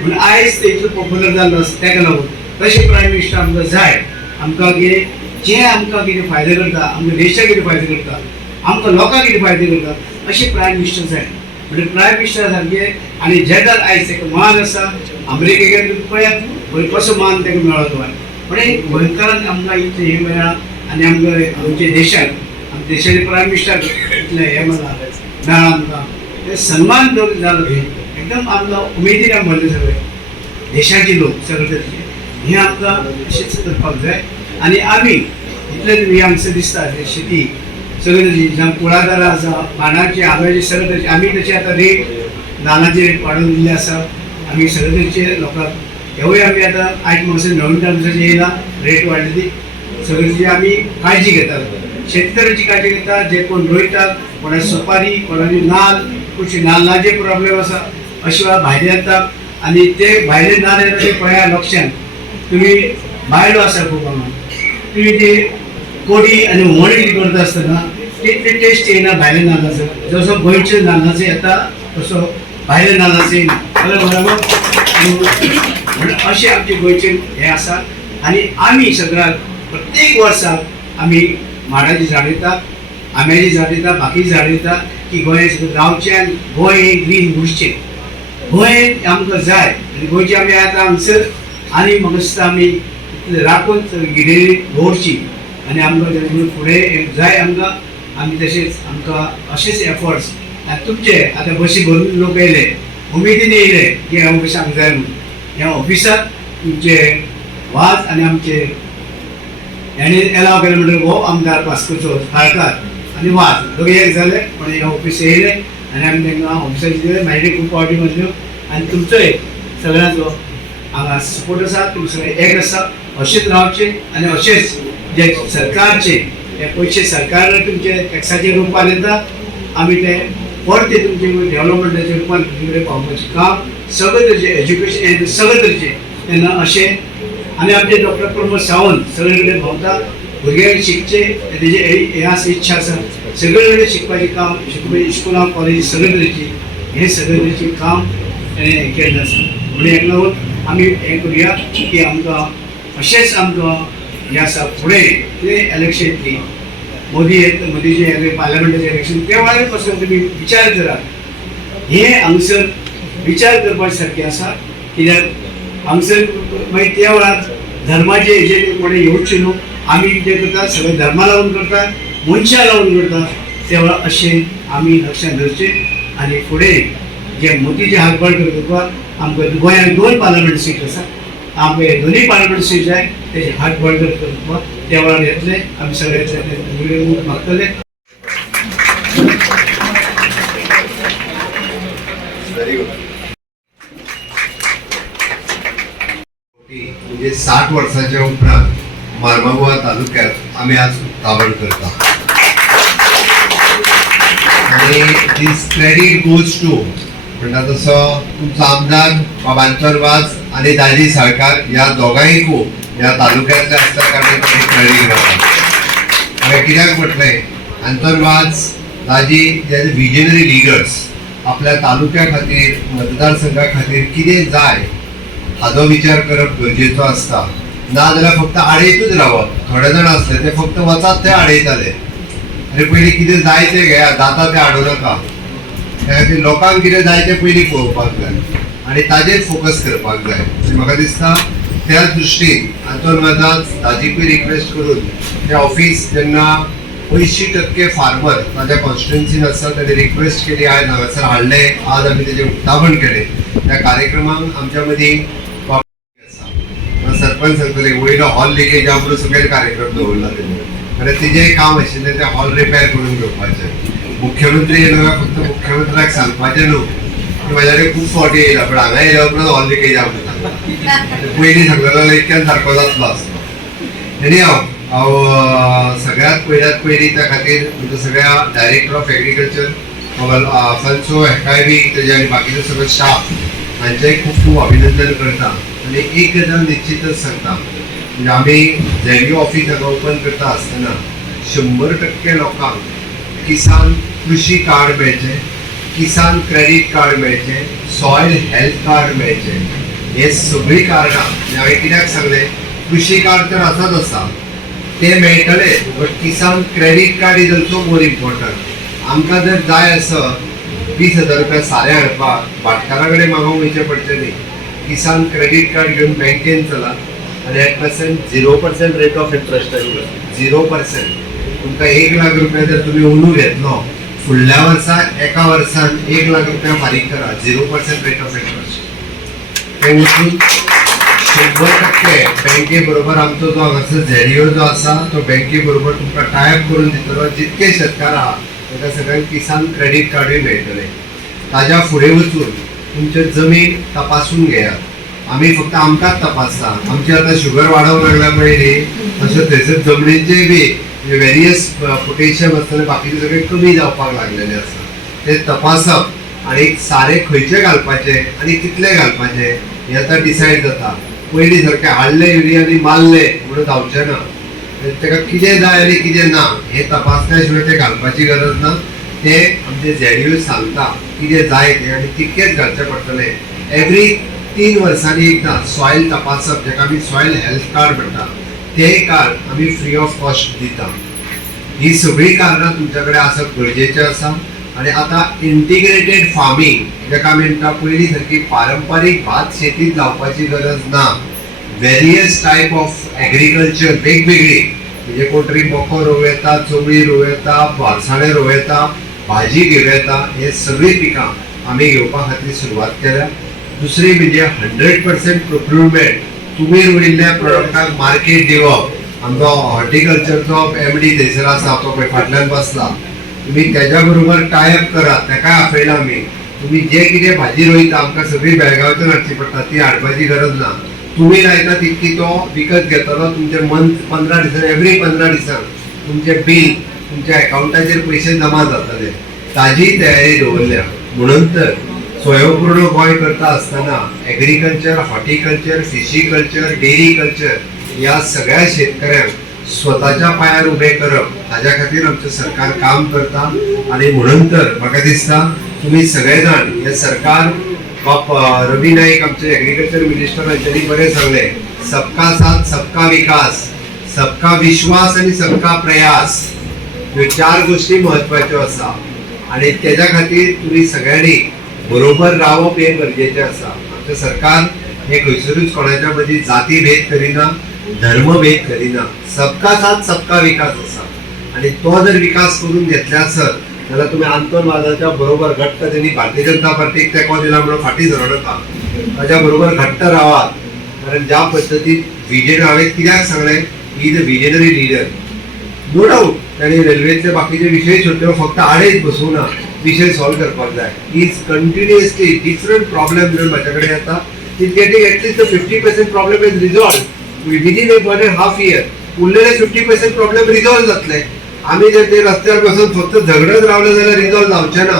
म्हणून आयज ते इतलो पॉप्युलर जाल्लो आसा ताका लागून तशें प्रायम मिनिस्टर आमकां जाय. आमकां कितें जें आमकां कितें फायदो करता, आमच्या देशाक कितें फायदो करता, आमकां लोकांक कितें फायदो करता अशें प्रायम मिनिस्टर जाय. म्हणजे प्रायम मिनिस्टर सारके आनी जगात आयज ताका मान आसा. अमेरिकेक पळयात कसो मान ताका मेळ्ळो तो. म्हणजे गोंयकारांक आमकां इतलें हें मेळ्ळा आनी आमच्या देशाक आमच्या देशाचे प्रायम मिनिस्टर इतलें हें मेळ्ळा आमकां ते सन्मान जालो एकदम आमकां उमेदीन आमी भरले सगळे देशाचे लोक सगळे हे आमकां अशेंच करपाक जाय. आनी आमी इतलें तुमी हांगसर दिसता शेती सगळे जावं कुळागरां आसा मानाचे आंब्याचे सगळे तशें आमी तशें आतां रेट नाल्लांचे रेट वाडोवन दिल्ले आसा. आमी सगळे तरेचे लोकांक हेवूय आमी आतां आयज म्हाका नवीन टायम्साचेर येयला रेट वाडलेली सगळे तरेची आमी काळजी घेतात. शेतकऱ्याची काळजी घेतात. जे कोण रोयतात कोणाची सुपारी कोणाची नाल्ल खुशी नाल्लाचे प्रॉब्लेम आसा अशें वेळार भायले येतात आनी ते भायले नाल्ल येता ते पळया लक्षान तुमी बायलो आसा खूब हांगा तुमी ते कोडी आनी हुमण कितें करता आसतना ते टेस्ट येना भायल्या नाल्लाचो. जसो गोंयच्या नाल्लाचो येता तसो भायल्या नाल्लाचो येना बरोबर. म्हणून अशें आमचे गोंयचे हें आसा. आनी आमी सगळ्याक प्रत्येक वर्साक आमी माडाची झाडां येतात, आंब्याची झाडां येतात, बाकीची झाडां येतात की गोंय रावचें आनी गोंय हें ग्रीन उरचें. गोंय आमकां जाय आनी गोंयचे आमी आतां हांगसर आनी म्हाका दिसता आमी राखून गिरेरी दवरची आनी आमकां फुडें जाय आमकां. आमी तशेंच आमकां अशेंच एफर्ट्स आनी तुमचे आतां बशी भरून लोक येयले उमेदीन येयले की ह्या ऑफिसाक जाय म्हणून. ह्या ऑफिसाक तुमचे वाज आनी आमचे हेणे एलाव केले म्हणटकीर हो आमदार भास्करचो काळकार आनी वाज दोगे एक जाले पण ह्या ऑफिस येयले आनी आमी तांकां ऑफिसाक दिले मागीर खूब पावटी मदल्यो आनी तुमचोय सगळ्यांचो हांगा सपोर्ट आसा. तुमी सगळे एक आसा अशेंच रावचे आनी अशेंच जे सरकारचे हे पयशे सरकार तुमचे टॅक्साचे रुपान येता आमी ते परते तुमचे डेव्हलपमेंटाच्या रुपान तुमचे पावपाचें काम सगळे तरेचे एज्युकेशन सगळे तरेचे तेन्ना अशें. आनी आमचे डॉक्टर प्रमोद सावंत सगळे कडेन भोंवता भुरग्यांक शिकचे तेजे हे आसा इच्छा आसा सगळे कडेन शिकपाचें काम इस्कुलां कॉलेज सगळे तरेची हे सगळे तरेचें काम हें केल्लें आसा. म्हणून हेका लागून आमी हें करुया की आमकां अशेंच आमकां हें आसा फुडें कितें इलेक्शन येतली मोदीचे पार्लमेंटाचें इलेक्शन त्या वेळार पासून तुमी विचार करात. हे हांगसर विचार करपाचे सारकें आसा कित्याक हांगसर मागीर त्या वेळार धर्माचे हेजे कोणें येवचे न्हू. आमी कितें करता सगळे धर्मा लागून करता मनशां लागून करता त्या वेळार अशें आमी लक्षांत दवरचें. आनी फुडें जे मोदीचे हातबळ करपाक आमकां गोंयांत 2 पार्लमेंट सीट आसा आमकां दोनूय पार्लमेंट सीट जाय तेजे हातबळ करपाक त्या वेळार येतले आमी सगळे मागतले. म्हणजे 60 वर्सांच्या उपरांत मार्मागोवा तालुक्यात आम्ही आज उक्तावण करता आणि दिस क्रेडिट गोज टू म्हणटा तसो तुमचो आमदार बाबा अंतरवाज आणि दाजी साळकार ह्या दोगांयकू ह्या तालुक्यांतले आसल्या कारणान क्रेडिट वता. हांवें कित्याक म्हटलें अंतरवाज दाजी जे विजनरी लिडर्स आपल्या तालुक्या खातीर मतदारसंघा खातीर कितें जाय हाचो विचार करप गरजेचो आसता. नाजाल्यार फक्त आडयतूच रावप. थोडे जाण आसले ते फक्त वचात ते आडयताले आनी पयलीं कितें जाय तें घेया जाता तें हाडूं नाका. त्या खातीर लोकांक कितें जाय तें पयलीं पळोवपाक जाय आनी ताजेर फोकस करपाक जाय. म्हाका दिसता त्या दृश्टीन अंतर्गत ताजीकूय रिक्वेस्ट करून तें ऑफिस जेन्ना 80% फार्मर ताज्या कॉन्स्टिट्युएन्सीन आसा ताणी रिक्वेस्ट केली आयज हांगासर हाडलें आज आमी तेजें उक्तावण केलें. त्या कार्यक्रमाक आमच्या मदीं सरपंच सांगतले वयलो हॉल लिकेज म्हणून सगळे कार्यक्रम दवरला तेणे आनी तेजें काम आशिल्लें तें हॉल रिपेर करून घेवपाचें. मुख्यमंत्री येयलो फक्त मुख्यमंत्र्याक सांगपाचें न्हू की म्हाज्या कडेन खूब फावटी येयला पण हांगा येयल्या उपरांत हॉल लिकेज म्हणून सांगता. पयलीं सांगलेलो जाल्यार इतक्यान सारको जातलो आसलो. एनी हांव सगळ्यात पयलीं त्या खातीर म्हणजे सगळ्या डायरेक्टर ऑफ एग्रीकल्चर फल्सो हेकाय बी तेजे आनी बाकीचो सगळो स्टाफ हांचेय खूप खूप अभिनंदन करता आणि एक गजाल निश्चितच सांगता म्हणजे आम्ही झेडीओ ऑफिस हांगा ओपन करता आसतना 100% लोकांक किसान कृषी कार्ड मेळचे, किसान क्रेडिट कार्ड मेळचे, सॉयल हेल्थ कार्ड मेळचे. हे सगळी कार्डां हांवें कित्याक सांगलें, कृषी कार्ड तर आसाच आसा ते मेळटले, but Kisan credit card is also more important. आमकां जर जाय आसत 20,000 रुपया सारें हाडपाक भाटकारा कडेन मागोवंक वयचें पडचें न्ही. किसान क्रेडिट कार्ड घेवन बँकेन चलात आनी eight percent 0% rate of interest आशिल्लो. 0%. तुमकां 1 लाख रुपया जर तुमी उणू घेतलो, फुडल्या वर्सा एका वर्सान 1 लाख रुपया फारीक करा, 0% रेट ऑफ इंट्रस्ट. ते वचून 100% बँके बरोबर आमचो जो हांगासर झेडीओ जो आसा तो बँके बरोबर तुमकां टायप करून दितलो. जितके शेतकार आहा ताका सगळ्यांक किसान क्रेडिट कार्डूय मेळटले. ताज्या फुडें वचून तुमचे जमीन तपासून घेयात. आमी फक्त आमकांच तपासता. आमची आतां शुगर वाडोवंक लागल्या पळय अशें थंयसर जमनीचेय बी वेरियस पोटेशियम आसतले बाकीचे सगळे कमी जावपाक लागलेले आसा. ते तपासप आनी सारे खंयचे घालपाचे आनी कितले घालपाचे हे आतां डिसायड जाता. पयलीं सारकें हाडले युरिया आनी मारले म्हणून जावचें ना. ताका कितें जाय आनी कितें ना हे तपासल्या शिवाय ते घालपाची गरज ना. ते आमचे झेडीओ सांगता कितें जाय तें आनी तितकेच घालचें पडटलें. एवरी 3 वर्सांनी एकदां सॉयल तपासप, जेका आमी सॉयल हेल्थ कार्ड म्हणटा, ते कार्ड आमी फ्री ऑफ कॉस्ट दिता. ही सगळी कार्डां तुमच्या कडेन आसप गरजेचें आसा. आनी आतां इंटिग्रेटेड फार्मींग जेका आमी म्हणटा पयलीं सारकी पारंपारीक भात शेतीत लावपाची गरज ना. वेरियस टायप ऑफ एग्रीकल्चर वेगवेगळी, म्हणजे कोण तरी मको रोव येता, चवळी रोव येता, वाळसाणे रोव येता, भाजी घेवं येता, हे सगळी पिकां आमी घेवपा खातीर सुरवात केल्या. दुसरी म्हणजे 100% प्रोक्युरमेंट. तुमी रोयिल्ल्या प्रोडक्टाक मार्केट दिवप. आमचो हॉर्टिकल्चरचो MD थंयसर आसा, तो पळय फाटल्यान बसला. तुमी तेज्या बरोबर टायप करात, ताका आपयला आमी. तुमी जे कितें भाजी रोयता आमकां सगळी बेळगांवच्यान हाडची पडटा, ती हाडपाची गरज ना. तुमी लायता तितकी तो विकत घेतलो. तुमचे मंथ 15 दिसान, एवरी 15 दिसान तुमचे बील तुमच्या अकाउंटाचेर पयशे जमा जातले. ताजी तयारी दवरल्या. म्हणून तर स्वयंपूर्ण गोंय करता आसतना एग्रीकल्चर, हॉर्टिकल्चर, फिशिकल्चर, डेरी कल्चर ह्या सगळ्या शेतकऱ्यांक स्वताच्या पांयार उबे करप हाज्या खातीर आमचें सरकार काम करता. आनी म्हणून तर म्हाका दिसता तुमी सगळे जाण हे सरकार रवी नाईक आमचे एग्रीकल्चर मिनिस्टर हांच्यांनी बरें सांगलें, सबका साथ सबका विकास, सबका विश्वास आनी सबका प्रयास, ह्यो 4 गोष्टी म्हत्वाच्यो आसा. आनी तेज्या खातीर तुमी सगळ्यांनी बरोबर रावप हे गरजेचें आसा. आमचें सरकार हे खंयसरूच कोणाच्या मदीं जाती भेद करिना, धर्म भेद करिना. सबका साथ सबका विकास आसा. आनी तो जर विकास करून घेतले आसत जाल्यार तुमी आंतरवादाच्या बरोबर घट्ट, त्यांनी भारतीय जनता पार्टीक तेंको दिला म्हणून फाटीं सरो नाका. ताच्या बरोबर घट्ट रावात. कारण ज्या पद्दतीन विजन हांवें कित्याक सांगलें, he is a visionary leader. No doubt ताणें रेल्वेचे बाकीचे विशय सोडले, फक्त आडेच बसूं ना, विशय सॉल्व करपाक जाय. इज कंटिन्युअसली डिफरंट प्रॉब्लेम घेवन म्हाजे कडेन येता. Is getting at least 50% problem is resolve within A 1.5 year. उरलेले 50% प्रॉब्लेम रिजॉल्व जातले. आमी जर ते रस्त्यार बसून फक्त झगडत रावले जाल्यार रिजॉल्व जावचें ना.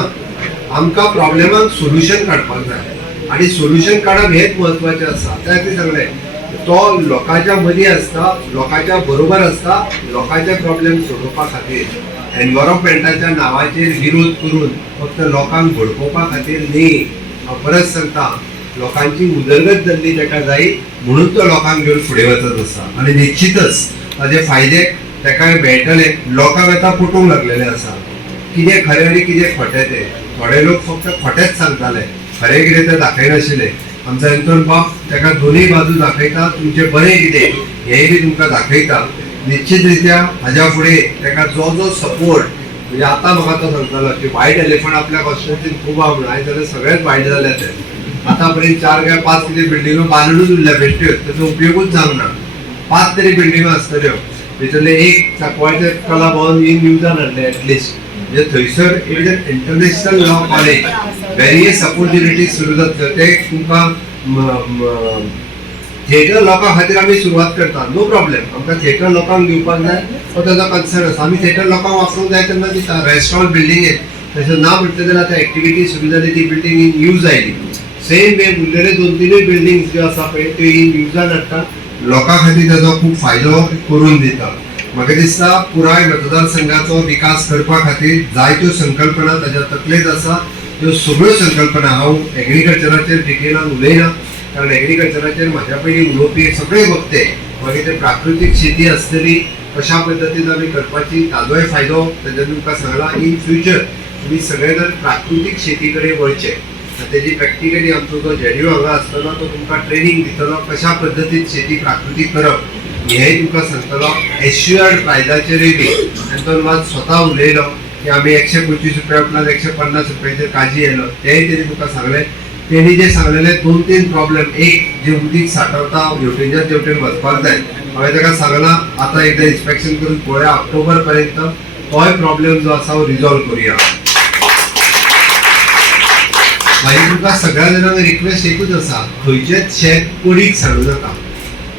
आमकां प्रॉब्लेमाक सोल्युशन काडपाक जाय आनी सोल्युशन काडप हेच म्हत्वाचें आसा. त्या खातीर सांगलें तो लोकांच्या मदीं आसता, लोकांच्या बरोबर आसता, लोकांचे प्रॉब्लेम सोडोवपा खातीर. एनवायरमेंटाच्या नांवाचेर विरोध करून फक्त लोकांक भडकोवपा खातीर न्ही. हांव परत सांगता, लोकांची उदरगत जाल्ली ताका जाय म्हणून तो लोकांक घेवन फुडें वचत आसा. आनी निश्चितच ताजे फायदे ताका मेळटले. लोकांक आतां पटूंक लागलेले आसा कितें खरें आनी कितें खोटें तें. थोडे लोक फक्त खोटेंच सांगताले, खरें कितें तें दाखयनाशिल्ले. आमचो एंथोन बाब ताका दोनूय बाजू दाखयता, तुमचें बरें कितें हेंय बी तुमकां दाखयता. निश्चित रित्या हाज्या फुडें ताका जो जो सपोर्ट, म्हणजे आतां म्हाका तो सांगतालो की व्हायट एलिफंट आपल्या कॉन्स्टिट्युएन्सीन खूब आहा म्हणून. आयज जाल्यार सगळेच व्हायट जाले ते. आतां पर्यंत 4 काय 5 कितें बिल्डिंगो बांदूनच उरल्या बेश्ट्यो, ताचो उपयोगूच जावंक ना. 5 तरी बिल्डिंगो आसतल्यो. भितरले एक सांकवाळचें कला भवन इन न्यूजान हाडलें एटलिस्ट. म्हणजे थंयसर it is an international law college. Various opportunities सुरू जातल्यो. ते तुमकां थिएटर लोकां खातीर आमी सुरवात करता, नो प्रॉब्लेम. आमकां थिएटर लोकांक दिवपाक जाय तो ताजो कन्सर्न आसा. आमी थिएटर लोकांक वापरूंक जाय तेन्ना दिता. रेस्टॉरंट बिल्डिंगेक तशें ना म्हटलें जाल्यार आतां एक्टिविटी सुरू जाली, ती building in use oily. Same way उरलेले 2-3 बिल्डिंग्स ज्यो आसा पळय त्यो युजान हाडटा, लोकां खातीर ताचो खूब फायदो करून दिता. म्हाका दिसता पुराय मतदारसंघाचो विकास करपा खातीर जायत्यो संकल्पना ताच्या तकलेंत आसा. ह्यो सगळ्यो संकल्पना हांव एग्रीकल्चराचेर डिटेलान उलयना, कारण एग्रीकल्चराचेर म्हाज्या पयलीं उलोवपी सगळे वक्ते मागीर ते प्राकृतीक शेती आसतली कशा पद्दतीन आमी करपाची ताजोय फायदो ताजेर तुमकां सांगला. इन फ्युचर तुमी सगळे जण प्राकृतीक शेती कडेन वळचे. तेजी प्रॅक्टिकली आमचो जो जेडीओ हांगा आसतलो तो तुमकां ट्रेनिंग दितलो कशा पद्दतीन शेती प्राकृतीक करप हेंय तुमकां सांगतलो. एश्युअर्ड प्रायजाचेरूय बी आनी तो मात स्वता उलयलो की आमी 125 रुपया प्लस 150 रुपयाचेर काजी येयलो, तेंय तेणी तुमकां सांगलें. तेणी जे सांगलेले 2-3 प्रॉब्लेम, एक जे उदीक साठवता हेवटेनच्या तेवटेन वचपाक जाय, हांवें ताका सांगलां आतां एकदां इन्स्पेक्शन करून पळोवया ऑक्टोबर पर्यंत तोय प्रॉब्लेम जो आसा हो रिजॉल्व करुया. मागीर तुमकां सगळ्या जाणांक रिक्वेस्ट एकूच आसा, खंयचेच शेत पडीक सांडू नाका.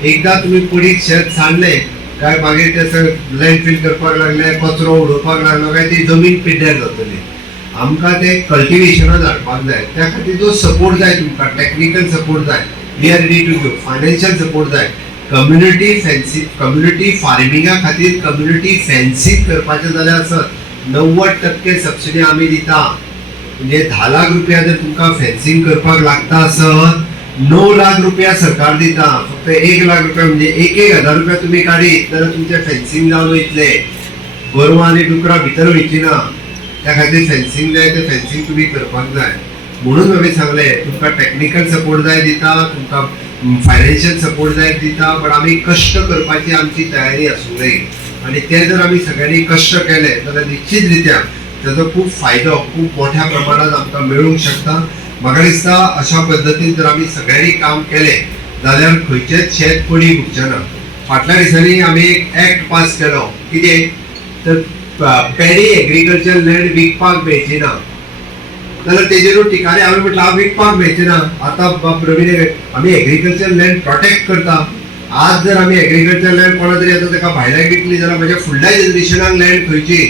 एकदां तुमी पडीक शेत सांडलें काय मागीर ते लँडफील करपाक लागले, कचरो उडोवपाक लागलो काय ती जमीन पिड्ड्यार जातली. आमकां ते कल्टिवेशनान हाडपाक जाय, त्या खातीर जो सपोर्ट जाय तुमकां, टेक्निकल सपोर्ट जाय, we are ready to give. Financial support जाय, कम्युनिटी फार्मिंगा खातीर कम्युनिटी फेन्सिंग करपाचें जाल्यार आसत 90% सबसिडी आमी दिता. म्हणजे 10 लाख रुपया जर तुमकां फेन्सिंग करपाक लागता आसत 9 लाख रुपया सरकार दिता. फक्त 1 लाख रुपया म्हणजे 1,000 रुपया तुमी काडीत जाल्यार तुमचें फेन्सिंग जावन वयतले. गोरवां आनी डुकरां भितर वयची ना, त्या खातीर फेन्सिंग जाय, ते फेन्सिंग तुमी करपाक जाय. म्हणून हांवें सांगलें तुमकां टेक्निकल सपोर्ट जाय दिता, तुमकां फायनान्शियल सपोर्ट जाय दिता, पण आमी कश्ट करपाची आमची तयारी आसूं जाय. आनी ते जर आमी सगळ्यांनी कश्ट केले जाल्यार निश्चित रित्या ताचो खूब फायदो खूब मोठ्या प्रमाणात आमकां मेळूंक शकता. म्हाका दिसता अशा पद्दतीन जर आमी सगळ्यांनी काम केलें जाल्यार खंयचेच शेत पडीक उरचें ना. फाटल्या दिसांनी आमी एक एक्ट पास केलो, कितें तर पॅडी एग्रीकल्चर लँड विकपाक मेळची ना, जाल्यार तेजेरूच टिकाले. हांवें म्हटलं हांव विकपाक मेळची ना. आतां प्रवीण आमी एग्रीकल्चर लँड प्रोटेक्ट करता. आज जर आमी एग्रीकल्चर लँड कोणा तरी आतां ताका भायल्याक विकली जाल्यार म्हज्या फुडल्या जनरेशनाक लँड खंयची.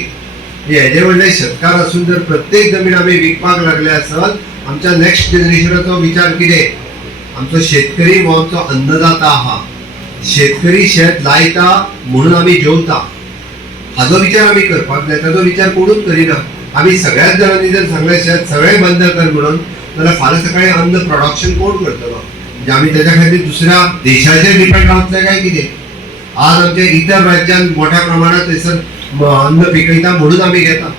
हेजे व्हडले शेतकार आसून जर प्रत्येक जमीन आमी विकपाक लागले आसत आमच्या नेक्स्ट जनरेशनाचो विचार कितें. आमचो शेतकरी हो आमचो अन्नदाता आहा. शेतकरी शेत लायता म्हणून आमी जेवता, हाजो विचार आमी करपाक जाय. ताजो विचार कोणूच करिना. आमी सगळ्याच जाणांनी जर सांगलें शेत सगळें बंद कर म्हणून जाल्यार फाल्यां सकाळीं अन्न प्रोडक्शन कोण करतलो. म्हणजे आमी तेच्या खातीर दुसऱ्या देशाचेर डिपेंड रावतले काय कितें. आज आमच्या इतर राज्यांत मोठ्या प्रमाणात थंयसर अन्न पिकयता म्हणून आमी घेता.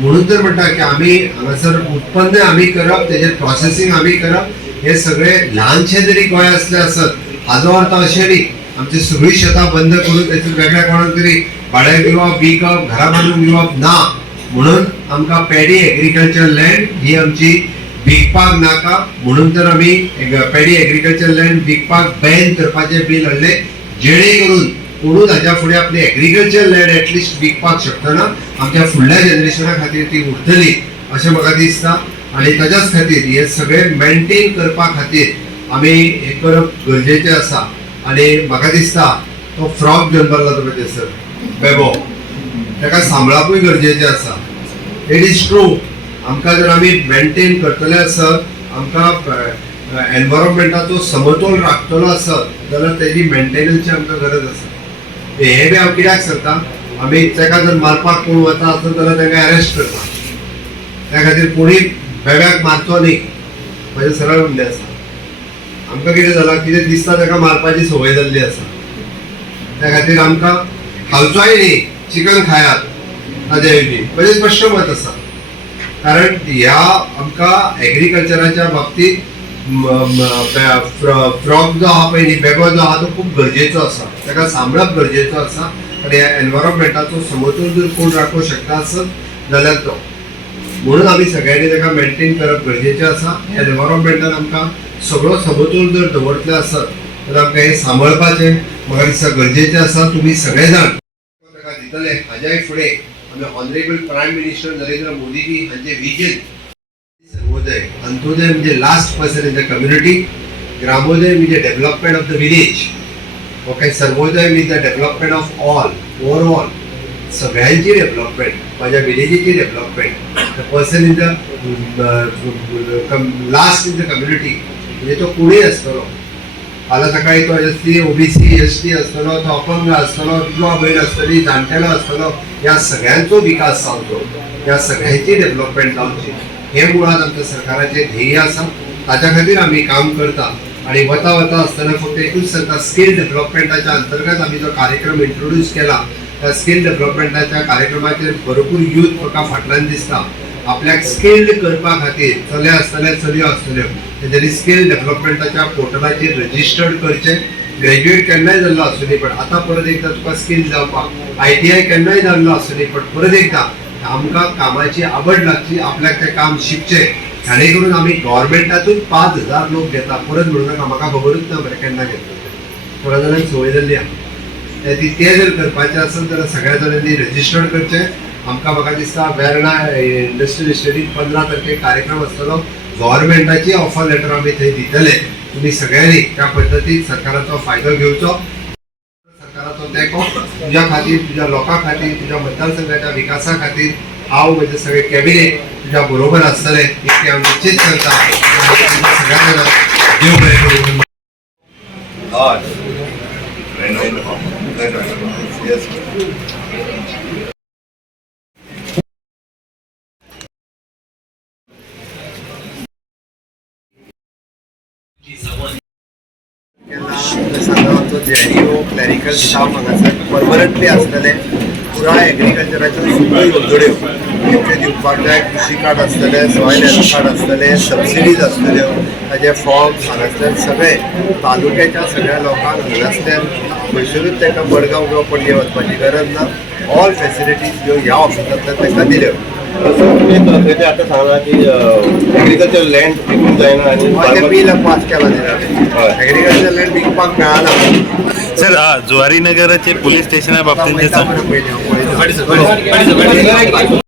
म्हणून तर म्हणटा की आमी हांगासर उत्पन्न आमी करप, तेजेर प्रोसेसींग आमी करप. हे सगळे ल्हानशे जरी गोंय आसले आसत हाजो अर्थ अशें न्ही आमची सगळीं शेतां बंद करून तेचेर वेगळ्या कोणाक तरी भाड्याक दिवप, विकप, घरा बांदून दिवप ना. म्हणून आमकां पॅडी एग्रीकल्चर लँड ही आमची विकपाक नाका. म्हणून तर आमी पॅडी एग्रीकल्चर लँड विकपाक बॅन करपाचें बील हाडलें, जेणे करून कोणूच हाच्या फुडें आपली एग्रीकल्चर लँड एटलिस्ट विकपाक शकतना आमच्या फुडल्या जनरेशना खातीर ती उरतली अशें म्हाका दिसता. आनी ताच्याच खातीर हे सगळें मेंटेन करपा खातीर आमी हें करप गरजेचें आसा. आनी म्हाका दिसता तो फ्रॉग जल्मला तो थंयसर बेबो, ताका सांबाळपूय गरजेचें आसा. It is true. आमकां जर आमी मेंटेन करतले आसत, आमकां एनवायरमेंटाचो समतोल राखतलो आसत जाल्यार तेजी मेंटेनन्सची आमकां गरज आसा. हे बी हांव कित्याक सांगता, आमी ताका जर मारपाक कोण वता आसत जाल्यार तांकां अरेस्ट करता. त्या खातीर कोणी बेब्याक मारचो न्ही, म्हजें सरळ म्हणलें आसा. आमकां कितें जालां, कितें दिसता ताका मारपाची संवय जाल्ली आसा. त्या खातीर आमकां खावचोय न्ही, चिकन खायात ताजे ऐवजी, म्हजें स्पश्ट मत आसा. कारण ह्या आमकां एग्रीकल्चराच्या बाबतीत फ्रॉग जो आहा पळय न्ही, बेगो जो आहा तो खूब गरजेचो आसा. ताका सांबाळप गरजेचो आसा. आनी ह्या एनवायरमेंटाचो समतोल जर कोण राखूंक शकता आसत जाल्यार तो. म्हणून आमी सगळ्यांनी ताका मेंटेन करप गरजेचें आसा. ह्या एनवायरमेंटान आमकां सगळो समतोल जर दवरतले आसत जाल्यार आमकां हें सांबाळपाचें म्हाका दिसता गरजेचें आसा. तुमी सगळे जाण ताका दितले. हाज्याय फुडें आमी honourable prime minister Narendra Modiji हांचे विजन सर्वोदय, अंत्योदय म्हणजे last person in the community, ग्रामोदय म्हणजे development of the village, okay, सर्वोदय means the development of all, overall. सगळ्यांची डेव्हलपमेंट, माझ्या विलेजीची development, the person in the last in the community, म्हणजे तो कोणीय असतलो, फाल्यां सकाळी तो एससी ओबीसी एसटी असतलो, तो अपंग असतलो, विधवा बहीण असतली, जाणटेलो असतलो, ह्या सगळ्यांचो विकास जावचो, ह्या सगळ्यांची डेव्हलपमेंट जावची, हे मुळात आमच्या सरकाराचे ध्येय आसा. ताच्या खातीर आमी काम करता. आणि वता वता आसतना फक्त एकूच सांगता, स्कील डेव्हलपमेंटाच्या अंतर्गत आमी जो कार्यक्रम इंट्रोड्यूस केला, त्या स्कील डेव्हलपमेंटाच्या कार्यक्रमाचेर भरपूर यूथ म्हाका फाटल्यान दिसता. आपल्याक स्किल्ड करपा खातीर चले आसतले चलयो आसतल्यो तेंच्यांनी स्कील डेव्हलपमेंटाच्या पोर्टलाचेर रजिस्टर्ड करचें. ग्रॅज्युएट केन्नाय जाल्लो आसुनी, पण आतां परत एकदां तुका स्कील जावपाक, ITI केन्नाय जाल्लो आसुनी, पण परत एकदां आमकां कामाची आवड लागची, आपल्याक तें काम शिकचें. हाणे करून आमी गव्हर्मेंटातून 5,000 लोक घेता. परत म्हणून नाका, म्हाका खबरूच ना बरें केन्ना घेतलो, थोड्या जाणांक संवय जाल्ली आहा. ते जर करपाचें आसत जाल्यार सगळ्या जाणांनी रजिस्टर्ड करचें. म्हाका दिसता वेर्णा इंडस्ट्रियल इस्टेटीन 15 तारखेक कार्यक्रम आसतलो. गव्हर्मेंटाची ऑफर लेटर आमी थंय दितले. तुमी सगळ्यांनी त्या पद्दतीन सरकाराचो फायदो घेवचो. सरकाराचो तेंको तुज्या खातीर, तुज्या लोकां खातीर, तुज्या मतदारसंघाच्या विकासा खातीर हांव म्हजे सगळे कॅबिनेट तुज्या बरोबर आसतले इतकें हांव निश्चित करता. सगळ्या जाणांक देव बरें करूं. आमचो JDO क्लॅरिकल स्टाफ हांगासर परमनंटली आसतले. पुराय एग्रीकल्चराच्यो सगळ्यो येवजण्यो तेंचे दिवपाक जाय. कृषी कार्ड आसतले, सॉयल हेल्थ कार्ड आसतले, सबसिडीज आसतल्यो, ताजे फॉर्म्स हांगासल्यान सगळे तालुक्याच्या सगळ्या लोकांक हांगासल्यान खंयसरूच तांकां मडगांव किंवा पणजे वचपाची गरज ना. ऑल फॅसिलिटीज ह्यो ह्या ऑफिसांतल्यान तांकां दिल्यो. आता सांगला की एग्रीकल्चर लँड विकूंक जायना आनी बिल पास केला तेणें. एग्रीकल्चर लँड विकपाक मेळना. सर जुवारी नगराचे पोलीस स्टेशना बाबतीत पयलीं